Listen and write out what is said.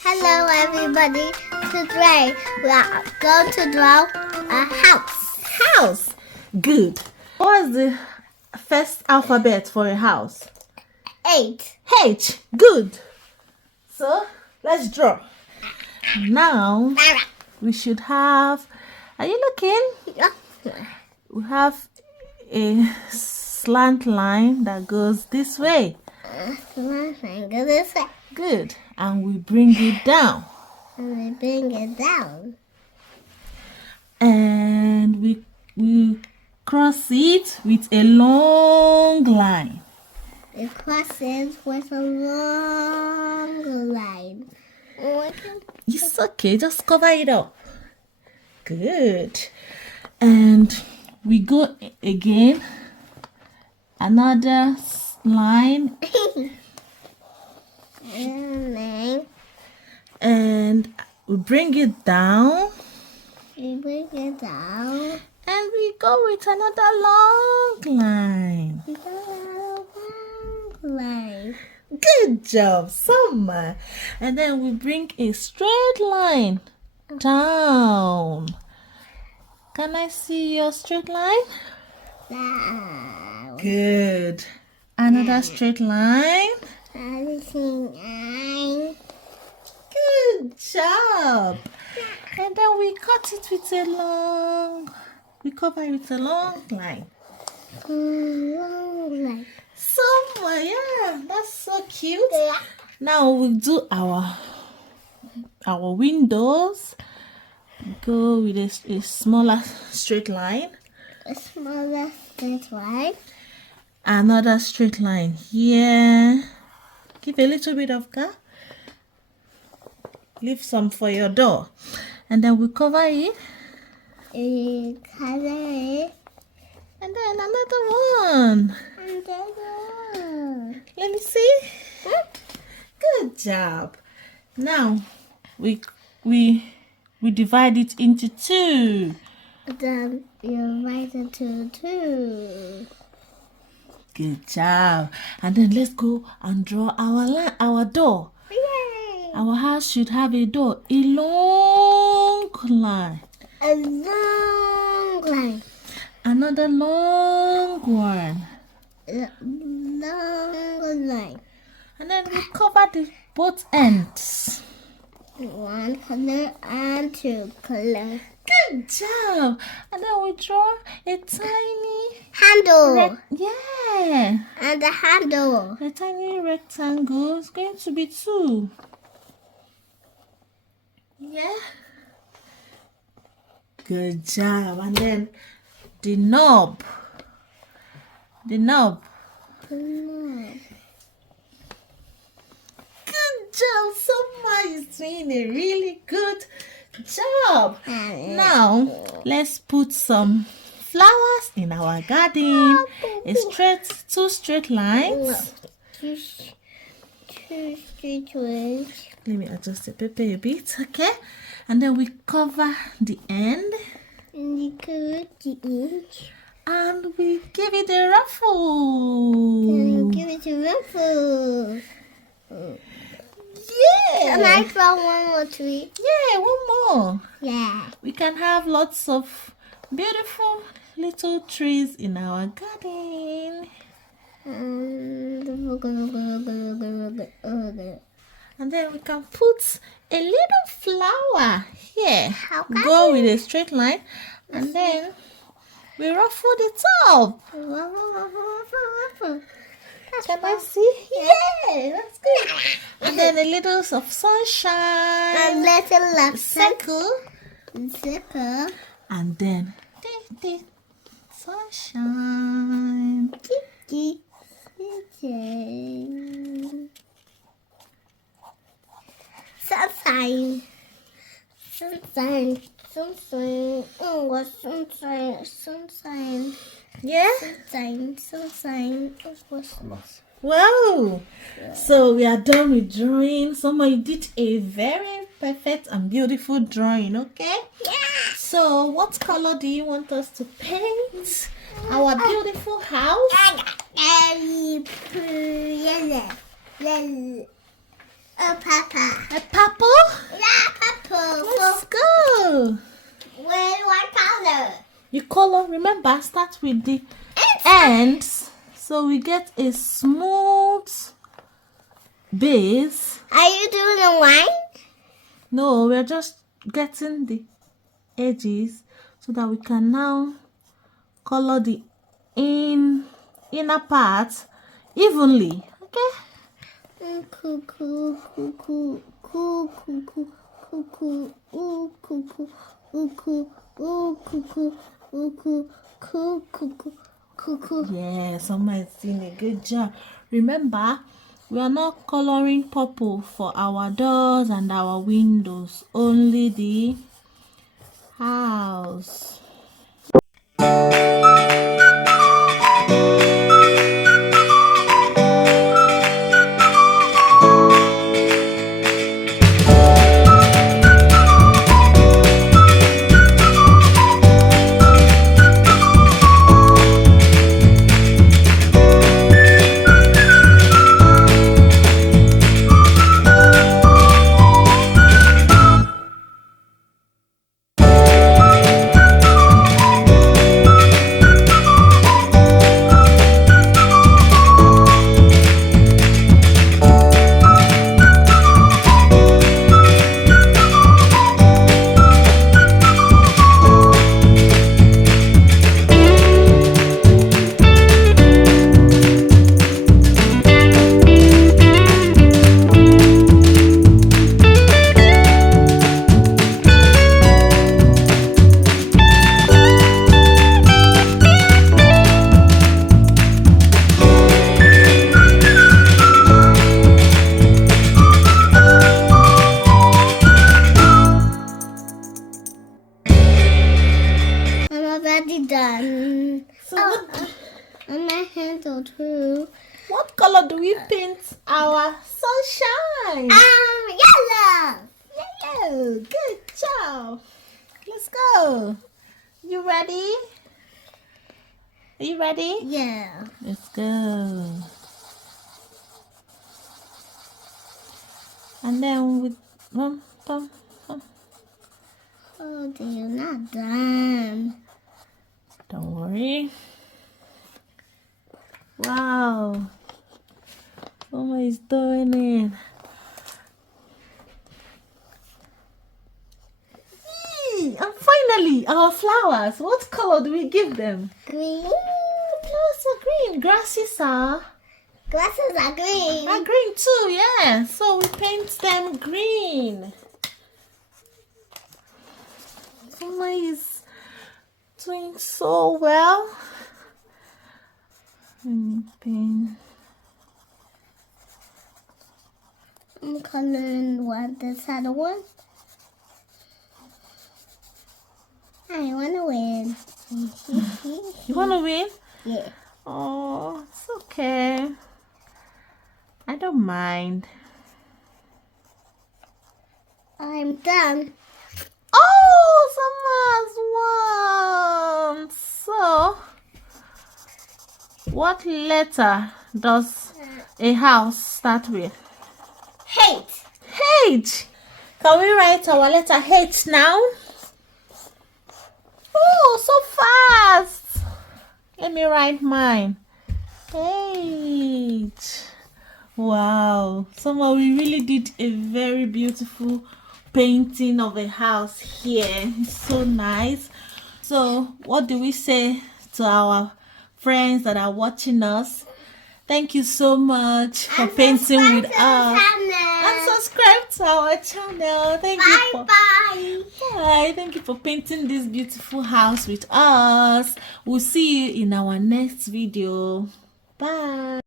Hello everybody. Today we are going to draw a house. House. Good. What is the first alphabet for a house? 8. H. Good. So let's draw. Now we should have. Are you looking? We have a slant line that goes this way. Good. And we bring it down. And we bring it down. And we cross it with a long line. We cross it with a long line. It's okay, just cover it up. Good. And we go again. Another line. And we bring it down. We bring it down. And we go with another long line. Good job, Summer. And then we bring a straight line down. Can I see your straight line? Down. Good. Another straight line. Good job. And then we cut it with a long, we cover it with a long line. Summer, yeah, that's so cute. Now we'll do our windows. Go with a smaller straight line. A smaller straight line. Another straight line here. Give a little bit of gap. Leave some for your door. And then we cover it. Color it. And then another one. Let me see. Good job. Now we divide it into two. Then you write it to 2. Good job. And then let's go and draw our door. Yay! Our house should have a door. A long line. A long line. Another long one. A long line. And then we cover both ends. 1 color and 2 color. Good job. And then we draw a tiny Handle. yeah. And the handle. A tiny rectangle is going to be 2. Yeah. Good job. And then the knob. The knob. Good job. Someone is doing a really good job. Now let's put some flowers in our garden. Two straight lines. Two straight lines. Let me adjust the paper a bit, okay? And then we cover the end. And you cover the inch. And we give it a ruffle. And give it a ruffle. Yeah. Can I draw one more tree? Yeah, one more. Yeah. We can have lots of beautiful little trees in our garden. And then we can put a little flower here. Go with a straight line. And then we ruffle the top. Can I see? Yeah, that's good. And then a little of sunshine. A little Circle. circle. And then sunshine. Sunshine. Sunshine. Sunshine. Oh, what sunshine? Sunshine. Yeah. Sunshine. Wow. So we are done with drawing. Somebody did a very perfect and beautiful drawing, okay? Yeah. So what color do you want us to paint our beautiful house? Yellow. A papa. A purple? Yeah, purple. Let's go. With what color? You color, remember, start with the ends. So we get a smooth base. Are you doing the line? No, we're just getting the edges so that we can now color the inner part evenly. Okay. Cuckoo, cuckoo, cuckoo, cuckoo, cuckoo, ooh, cuckoo, cuckoo, ooh, cuckoo, cuckoo, cuckoo, cuckoo. Yeah, someone is doing a good job. Remember, we are not coloring purple for our doors and our windows, only the house. Done. So And my handle too. what color do we paint our sunshine? Yellow. Yellow. Good job. Let's go. You ready? Are you ready? Yeah. Let's go. And then with bum, bum, bum. Oh, they're not done. Don't worry. Wow. Mama is doing it. Yee! And finally, our flowers. What color do we give them? Green. Flowers are green. Grasses are Glasses are green. green too, yeah. So we paint them green. Mama is doing so well. Paint. I'm coloring this other one. I want to win. You want to win? Yeah. Oh, it's okay. I don't mind. I'm done. Oh, someone's won. So, what letter does a house start with? Hate. H. Can we write our letter H now? Oh, so fast. Let me write mine. H. Wow. Somehow we really did a very beautiful painting of a house here. It's so nice. So what do we say to our friends that are watching us? Thank you so much for painting with us. And subscribe to our channel. Thank you for bye. Thank you for painting this beautiful house with us. We'll see you in our next video. Bye.